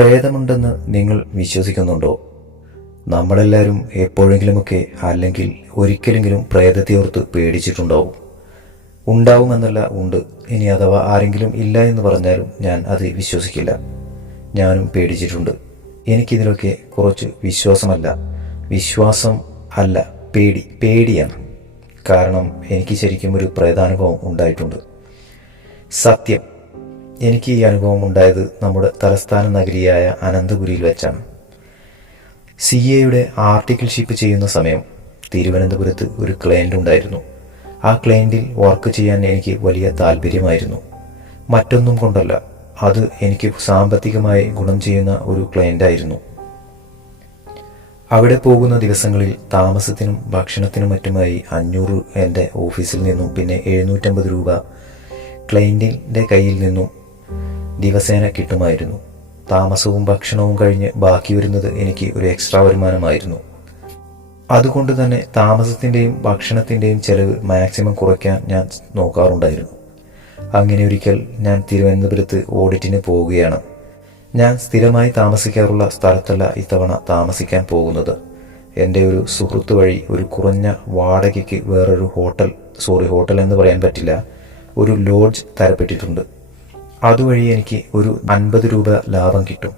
പ്രേതമുണ്ടെന്ന് നിങ്ങൾ വിശ്വസിക്കുന്നുണ്ടോ? നമ്മളെല്ലാവരും എപ്പോഴെങ്കിലുമൊക്കെ അല്ലെങ്കിൽ ഒരിക്കലെങ്കിലും പ്രേതത്തെ ഓർത്ത് പേടിച്ചിട്ടുണ്ടാവും. ഉണ്ടാവുമെന്നല്ല, ഉണ്ട്. ഇനി അഥവാ ആരെങ്കിലും ഇല്ല എന്ന് പറഞ്ഞാലും ഞാൻ അത് വിശ്വസിക്കില്ല. ഞാനും പേടിച്ചിട്ടുണ്ട്. എനിക്കിതിലൊക്കെ കുറച്ച് വിശ്വാസം അല്ല, പേടിയാണ്. കാരണം എനിക്ക് ശരിക്കും ഒരു പ്രേതാനുഭവം ഉണ്ടായിട്ടുണ്ട്. സത്യം, എനിക്ക് ഈ അനുഭവം ഉണ്ടായത് നമ്മുടെ തലസ്ഥാന നഗരിയായ അനന്തപുരിയിൽ വെച്ചാണ്. CAയുടെ ആർട്ടിക്കിൾഷിപ്പ് ചെയ്യുന്ന സമയം തിരുവനന്തപുരത്ത് ഒരു ക്ലയൻ്റ് ഉണ്ടായിരുന്നു. ആ ക്ലയൻറ്റിൽ വർക്ക് ചെയ്യാൻ എനിക്ക് വലിയ താല്പര്യമായിരുന്നു. മറ്റൊന്നും കൊണ്ടല്ല, അത് എനിക്ക് സാമ്പത്തികമായി ഗുണം ചെയ്യുന്ന ഒരു ക്ലയൻ്റായിരുന്നു. അവിടെ പോകുന്ന ദിവസങ്ങളിൽ താമസത്തിനും ഭക്ഷണത്തിനും മറ്റുമായി 500 എൻ്റെ ഓഫീസിൽ നിന്നും പിന്നെ 750 രൂപ ക്ലയൻറ്റിൻ്റെ കയ്യിൽ നിന്നും ദിവസേന കിട്ടുമായിരുന്നു. താമസവും ഭക്ഷണവും കഴിഞ്ഞ് ബാക്കി വരുന്നത് എനിക്ക് ഒരു എക്സ്ട്രാ വരുമാനമായിരുന്നു. അതുകൊണ്ട് തന്നെ താമസത്തിൻ്റെയും ഭക്ഷണത്തിൻ്റെയും ചെലവ് മാക്സിമം കുറയ്ക്കാൻ ഞാൻ നോക്കാറുണ്ടായിരുന്നു. അങ്ങനെ ഒരിക്കൽ ഞാൻ തിരുവനന്തപുരത്ത് ഓഡിറ്റിന് പോവുകയാണ്. ഞാൻ സ്ഥിരമായി താമസിക്കാറുള്ള സ്ഥലത്തല്ല ഇത്തവണ താമസിക്കാൻ പോകുന്നത്. എൻ്റെ ഒരു സുഹൃത്ത് വഴി ഒരു കുറഞ്ഞ വാടകയ്ക്ക് വേറൊരു ഹോട്ടൽ എന്ന് പറയാൻ പറ്റില്ല, ഒരു ലോഡ്ജ് തരപ്പെട്ടിട്ടുണ്ട്. അതുവഴി എനിക്ക് ഒരു 50 രൂപ ലാഭം കിട്ടും.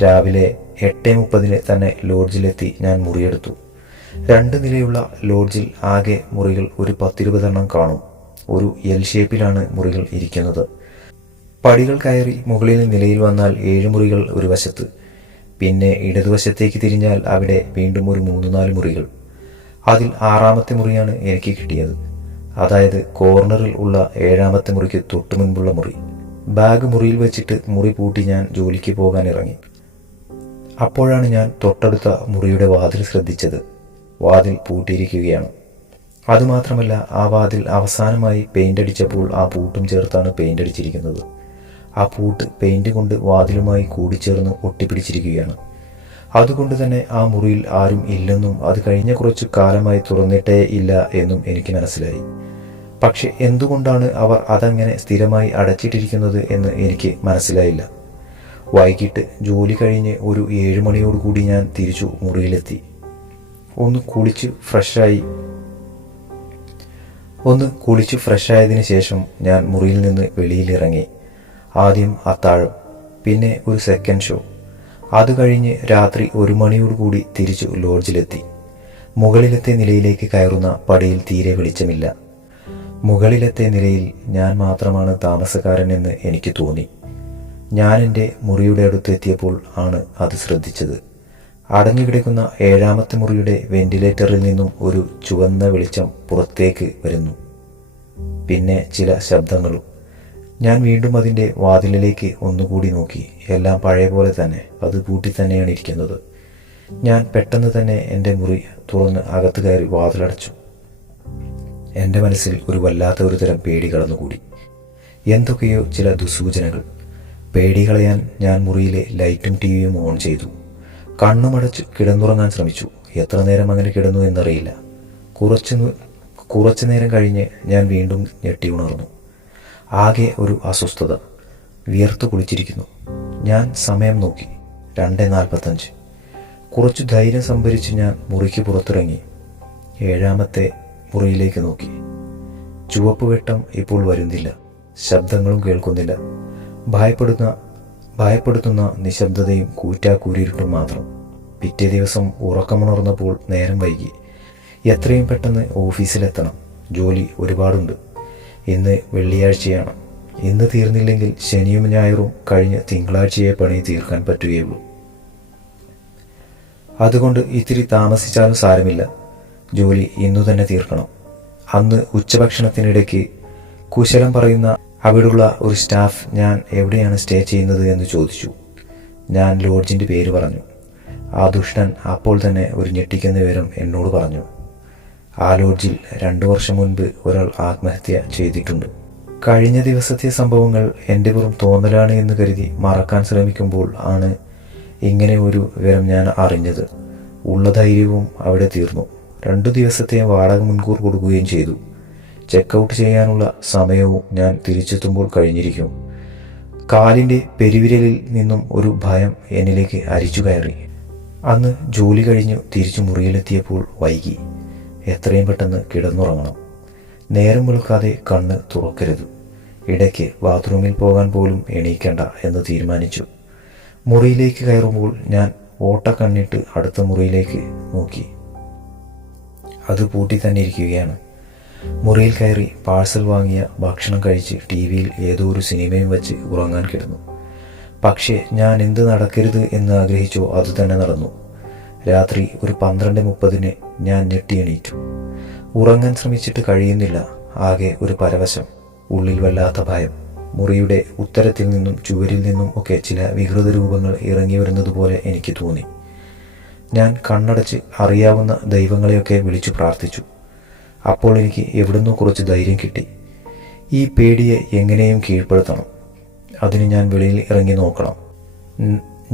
രാവിലെ 8:30 തന്നെ ലോഡ്ജിലെത്തി ഞാൻ മുറിയെടുത്തു. 2 നിലയുള്ള ലോഡ്ജിൽ ആകെ മുറികൾ ഒരു 10-20 എണ്ണം കാണും. ഒരു എൽ ഷേപ്പിലാണ് മുറികൾ ഇരിക്കുന്നത്. പടികൾ കയറി മുകളിൽ നിലയിൽ വന്നാൽ 7 മുറികൾ ഒരു വശത്ത്, പിന്നെ ഇടതുവശത്തേക്ക് തിരിഞ്ഞാൽ അവിടെ വീണ്ടും ഒരു 3-4 മുറികൾ. അതിൽ 6ാമത്തെ മുറിയാണ് എനിക്ക് കിട്ടിയത്. അതായത് കോർണറിൽ ഉള്ള 7ാമത്തെ മുറിക്ക് തൊട്ടു മുൻപുള്ള മുറി. ബാഗ് മുറിയിൽ വെച്ചിട്ട് മുറി പൂട്ടി ഞാൻ ജോലിക്ക് പോകാൻ ഇറങ്ങി. അപ്പോഴാണ് ഞാൻ തൊട്ടടുത്ത മുറിയുടെ വാതിൽ ശ്രദ്ധിച്ചത്. വാതിൽ പൂട്ടിയിരിക്കുകയാണ്. അതുമാത്രമല്ല, ആ വാതിൽ അവസാനമായി പെയിൻ്റ് അടിച്ചപ്പോൾ ആ പൂട്ടും ചേർത്താണ് പെയിൻ്റ് അടിച്ചിരിക്കുന്നത്. ആ പൂട്ട് പെയിൻ്റ് കൊണ്ട് വാതിലുമായി കൂടിച്ചേർന്ന് ഒട്ടിപ്പിടിച്ചിരിക്കുകയാണ്. അതുകൊണ്ട് തന്നെ ആ മുറിയിൽ ആരും ഇല്ലെന്നും അത് കഴിഞ്ഞ കുറച്ചു കാലമായി തുറന്നിട്ടേ ഇല്ല എന്നും എനിക്ക് മനസ്സിലായി. പക്ഷെ എന്തുകൊണ്ടാണ് അവർ അതങ്ങനെ സ്ഥിരമായി അടച്ചിട്ടിരിക്കുന്നത് എന്ന് എനിക്ക് മനസ്സിലായില്ല. വൈകിട്ട് ജോലി കഴിഞ്ഞ് ഒരു 7 മണിയോടുകൂടി ഞാൻ തിരിച്ചു മുറിയിലെത്തി. ഒന്ന് കുളിച്ച് ഫ്രഷായതിനു ശേഷം ഞാൻ മുറിയിൽ നിന്ന് വെളിയിലിറങ്ങി. ആദ്യം അത്താഴം, പിന്നെ ഒരു സെക്കൻഡ് ഷോ. അത് കഴിഞ്ഞ് രാത്രി 1 മണിയോടുകൂടി തിരിച്ചു ലോഡ്ജിലെത്തി. മുകളിലത്തെ നിലയിലേക്ക് കയറുന്ന പടിയിൽ തീരെ വെളിച്ചമില്ല. മുകളിലത്തെ നിലയിൽ ഞാൻ മാത്രമാണ് താമസക്കാരൻ എന്ന് എനിക്ക് തോന്നി. ഞാൻ എൻ്റെ മുറിയുടെ അടുത്ത് എത്തിയപ്പോൾ ആണ് അത് ശ്രദ്ധിച്ചത്. അടഞ്ഞുകിടക്കുന്ന 7ാമത്തെ മുറിയുടെ വെന്റിലേറ്ററിൽ നിന്നും ഒരു ചുവന്ന വെളിച്ചം പുറത്തേക്ക് വരുന്നു. പിന്നെ ചില ശബ്ദങ്ങളും. ഞാൻ വീണ്ടും അതിൻ്റെ വാതിലിലേക്ക് ഒന്നുകൂടി നോക്കി. എല്ലാം പഴയ പോലെ തന്നെ, അത് പൂട്ടി തന്നെയാണ് ഇരിക്കുന്നത്. ഞാൻ പെട്ടെന്ന് തന്നെ എൻ്റെ മുറി തുറന്ന് അകത്ത് കയറി വാതിലടച്ചു. എൻ്റെ മനസ്സിൽ ഒരു വല്ലാത്ത ഒരു തരം പേടി കടന്നുകൂടി. എന്തൊക്കെയോ ചില ദുസൂചനകൾ. പേടി കളയാൻ ഞാൻ മുറിയിലെ ലൈറ്റും ടിവിയും ഓൺ ചെയ്തു. കണ്ണുമടച്ച് കിടന്നുറങ്ങാൻ ശ്രമിച്ചു. എത്ര നേരം അങ്ങനെ കിടന്നു എന്നറിയില്ല. കുറച്ചു നേരം കഴിഞ്ഞ് ഞാൻ വീണ്ടും ഞെട്ടി ഉണർന്നു. ആകെ ഒരു അസ്വസ്ഥത. വിയർത്തു കുളിച്ചിരിക്കുന്നു. ഞാൻ സമയം നോക്കി. 2:45. കുറച്ചു ധൈര്യം സംഭരിച്ച് ഞാൻ മുറിക്ക് പുറത്തിറങ്ങി. 7ാമത്തെ മുറിയിലേക്ക് നോക്കി. ചുവപ്പ് വെട്ടം ഇപ്പോൾ വരുന്നില്ല. ശബ്ദങ്ങളും കേൾക്കുന്നില്ല. ഭയപ്പെടുത്തുന്ന നിശബ്ദതയും കൂറ്റാക്കൂരിരുട്ടും മാത്രം. പിറ്റേ ദിവസം ഉറക്കമുണർന്നപ്പോൾ നേരം വൈകി. എത്രയും പെട്ടെന്ന് ഓഫീസിലെത്തണം. ജോലി ഒരുപാടുണ്ട്. ഇന്ന് വെള്ളിയാഴ്ചയാണ്. ഇന്ന് തീർന്നില്ലെങ്കിൽ ശനിയും ഞായറും കഴിഞ്ഞ് തിങ്കളാഴ്ചയെ പണി തീർക്കാൻ പറ്റുകയുള്ളൂ. അതുകൊണ്ട് ഇത്തിരി താമസിച്ചാലും സാരമില്ല. ജോലി ഇന്നു തന്നെ തീർക്കണം. അന്ന് ഉച്ചഭക്ഷണത്തിനിടയ്ക്ക് കുശലം പറയുന്ന അവിടുള്ള ഒരു സ്റ്റാഫ് ഞാൻ എവിടെയാണ് സ്റ്റേ ചെയ്യുന്നത് എന്ന് ചോദിച്ചു. ഞാൻ ലോഡ്ജിൻ്റെ പേര് പറഞ്ഞു. ആ ദുഷ്ടൻ അപ്പോൾ തന്നെ ഒരു ഞെട്ടിക്കുന്ന വിവരം എന്നോട് പറഞ്ഞു. ആ ലോഡ്ജിൽ 2 വർഷം മുൻപ് ഒരാൾ ആത്മഹത്യ ചെയ്തിട്ടുണ്ട്. കഴിഞ്ഞ ദിവസത്തെ സംഭവങ്ങൾ എൻ്റെ വെറും തോന്നലാണ് എന്ന് കരുതി മറക്കാൻ ശ്രമിക്കുമ്പോൾ ആണ് ഇങ്ങനെ ഒരു വിവരം ഞാൻ അറിഞ്ഞത്. ഉള്ള ധൈര്യവും അവിടെ തീർന്നു. 2 ദിവസത്തെ വാടക മുൻകൂർ കൊടുക്കുകയും ചെയ്തു. ചെക്കൗട്ട് ചെയ്യാനുള്ള സമയവും ഞാൻ തിരിച്ചെത്തുമ്പോൾ കഴിഞ്ഞിരിക്കും. കാലിൻ്റെ പെരുവിരലിൽ നിന്നും ഒരു ഭയം എന്നിലേക്ക് അരിച്ചു കയറി. അന്ന് ജോലി കഴിഞ്ഞു തിരിച്ചു മുറിയിലെത്തിയപ്പോൾ വൈകി. എത്രയും പെട്ടെന്ന് കിടന്നുറങ്ങണം. നേരം വെളുക്കാതെ കണ്ണ് തുറക്കരുത്. ഇടയ്ക്ക് ബാത്റൂമിൽ പോകാൻ പോലും എണീക്കണ്ട എന്ന് തീരുമാനിച്ചു. മുറിയിലേക്ക് കയറുമ്പോൾ ഞാൻ ഓട്ടക്കണ്ണിട്ട് അടുത്ത മുറിയിലേക്ക് നോക്കി. അത് പൂട്ടി തന്നെ ഇരിക്കുകയാണ്. മുറിയിൽ കയറി പാഴ്സൽ വാങ്ങിയ ഭക്ഷണം കഴിച്ച് TV-യിൽ ഏതോ ഒരു സിനിമയും വെച്ച് ഉറങ്ങാൻ കിടന്നു. പക്ഷേ ഞാൻ എന്ത് നടക്കരുത് എന്ന് ആഗ്രഹിച്ചോ അത് തന്നെ നടന്നു. രാത്രി ഒരു 12:30 ഞാൻ ഞെട്ടിയെണീറ്റു. ഉറങ്ങാൻ ശ്രമിച്ചിട്ട് കഴിയുന്നില്ല. ആകെ ഒരു പരവശം, ഉള്ളിൽ വല്ലാത്ത ഭയം. മുറിയുടെ ഉത്തരത്തിൽ നിന്നും ചുവരിൽ നിന്നും ഒക്കെ ചില വികൃത രൂപങ്ങൾ ഇറങ്ങി വരുന്നത് പോലെ എനിക്ക് തോന്നി. ഞാൻ കണ്ണടച്ച് അറിയാവുന്ന ദൈവങ്ങളെയൊക്കെ വിളിച്ചു പ്രാർത്ഥിച്ചു. അപ്പോൾ എനിക്ക് എവിടുന്നോ കുറച്ച് ധൈര്യം കിട്ടി. ഈ പേടിയെ എങ്ങനെയും കീഴ്പ്പെടുത്തണം. അതിന് ഞാൻ വെളിയിൽ ഇറങ്ങി നോക്കണം.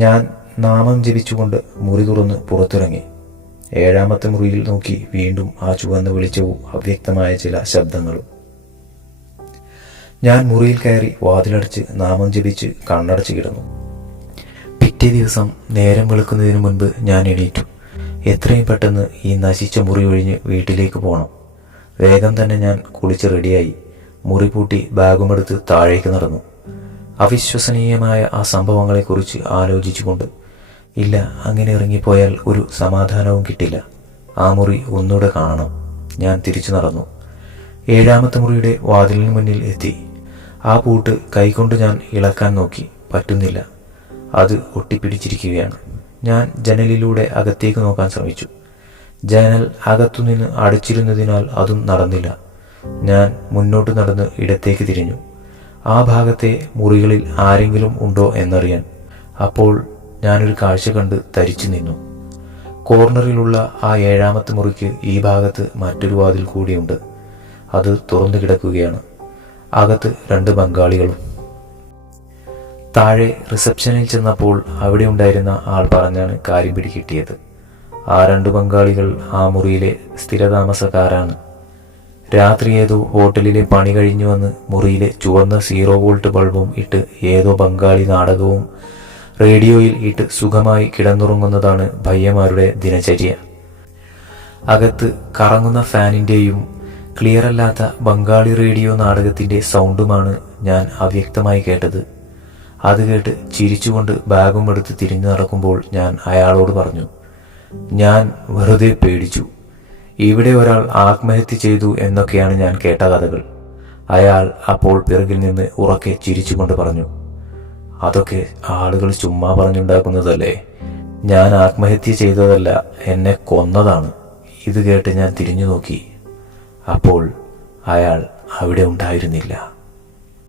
ഞാൻ നാമം ജപിച്ചുകൊണ്ട് മുറി തുറന്ന് പുറത്തിറങ്ങി. 7ാമത്തെ മുറിയിൽ നോക്കി വീണ്ടും ആ ചുവന്ന വെളിച്ചവും അവ്യക്തമായ ചില ശബ്ദങ്ങളും. ഞാൻ മുറിയിൽ കയറി വാതിലടച്ച് നാമം ജപിച്ച് കണ്ണടച്ച് കിടന്നു. പിറ്റേ ദിവസം നേരം വെളുക്കുന്നതിന് മുൻപ് ഞാൻ എണീറ്റു. എത്രയും പെട്ടെന്ന് ഈ നശിച്ച മുറി ഒഴിഞ്ഞ് വീട്ടിലേക്ക് പോകണം. വേഗം തന്നെ ഞാൻ കുളിച്ച് റെഡിയായി. മുറി പൂട്ടി ബാഗുമെടുത്ത് താഴേക്ക് നടന്നു. അവിശ്വസനീയമായ ആ സംഭവങ്ങളെക്കുറിച്ച് ആലോചിച്ചുകൊണ്ട്, ഇല്ല, അങ്ങനെ ഇറങ്ങിപ്പോയാൽ ഒരു സമാധാനവും കിട്ടില്ല. ആ മുറി ഒന്നുകൂടെ കാണണം. ഞാൻ തിരിച്ചു നടന്നു. 7ാമത്തെ മുറിയുടെ വാതിലിന് മുന്നിൽ എത്തി. ആ പൂട്ട് കൈകൊണ്ട് ഞാൻ ഇളക്കാൻ നോക്കി. പറ്റുന്നില്ല. അത് ഒട്ടിപ്പിടിച്ചിരിക്കുകയാണ്. ഞാൻ ജനലിലൂടെ അകത്തേക്ക് നോക്കാൻ ശ്രമിച്ചു. ജനൽ അകത്തുനിന്ന് അടച്ചിരുന്നതിനാൽ അതും നടന്നില്ല. ഞാൻ മുന്നോട്ട് നടന്ന് ഇടത്തേക്ക് തിരിഞ്ഞു. ആ ഭാഗത്തെ മുറികളിൽ ആരെങ്കിലും ഉണ്ടോ എന്നറിയാൻ. അപ്പോൾ ഞാനൊരു കാഴ്ച കണ്ട് തരിച്ചു നിന്നു. കോർണറിലുള്ള ആ 7ാമത്തെ മുറിക്ക് ഈ ഭാഗത്ത് മറ്റൊരു വാതിൽ കൂടിയുണ്ട്. അത് തുറന്നു കിടക്കുകയാണ്. അകത്ത് 2 ബംഗാളികളും. താഴെ റിസപ്ഷനിൽ ചെന്നപ്പോൾ അവിടെ ഉണ്ടായിരുന്ന ആൾ പറഞ്ഞാണ് കാര്യം പിടികിട്ടിയത്. ആ 2 ബംഗാളികൾ ആ മുറിയിലെ സ്ഥിരതാമസക്കാരാണ്. രാത്രി ഏതോ ഹോട്ടലിലെ പണി കഴിഞ്ഞു വന്ന് മുറിയിലെ ചുവന്ന 0 വോൾട്ട് ബൾബും ഇട്ട് ഏതോ ബംഗാളി നാടകവും റേഡിയോയിൽ ഇട്ട് സുഖമായി കിടന്നുറങ്ങുന്നതാണ് ഭയ്യമാരുടെ ദിനചര്യ. അകത്ത് കറങ്ങുന്ന ഫാനിൻ്റെയും ക്ലിയറല്ലാത്ത ബംഗാളി റേഡിയോ നാടകത്തിൻ്റെ സൗണ്ടുമാണ് ഞാൻ അവ്യക്തമായി കേട്ടത്. അത് കേട്ട് ചിരിച്ചുകൊണ്ട് ബാഗും എടുത്ത് തിരിഞ്ഞു നടക്കുമ്പോൾ ഞാൻ അയാളോട് പറഞ്ഞു, ഞാൻ വെറുതെ പേടിച്ചു. ഇവിടെ ഒരാൾ ആത്മഹത്യ ചെയ്തു എന്നൊക്കെയാണ് ഞാൻ കേട്ട കഥകൾ. അയാൾ അപ്പോൾ പിറകിൽ നിന്ന് ഉറക്കെ ചിരിച്ചുകൊണ്ട് പറഞ്ഞു, അതൊക്കെ ആളുകൾ ചുമ്മാ പറഞ്ഞുണ്ടാക്കുന്നതല്ലേ. ഞാൻ ആത്മഹത്യ ചെയ്തതല്ല, എന്നെ കൊന്നതാണ്. ഇത് കേട്ട് ഞാൻ തിരിഞ്ഞു നോക്കി. അപ്പോൾ അയാൾ അവിടെ ഉണ്ടായിരുന്നില്ല.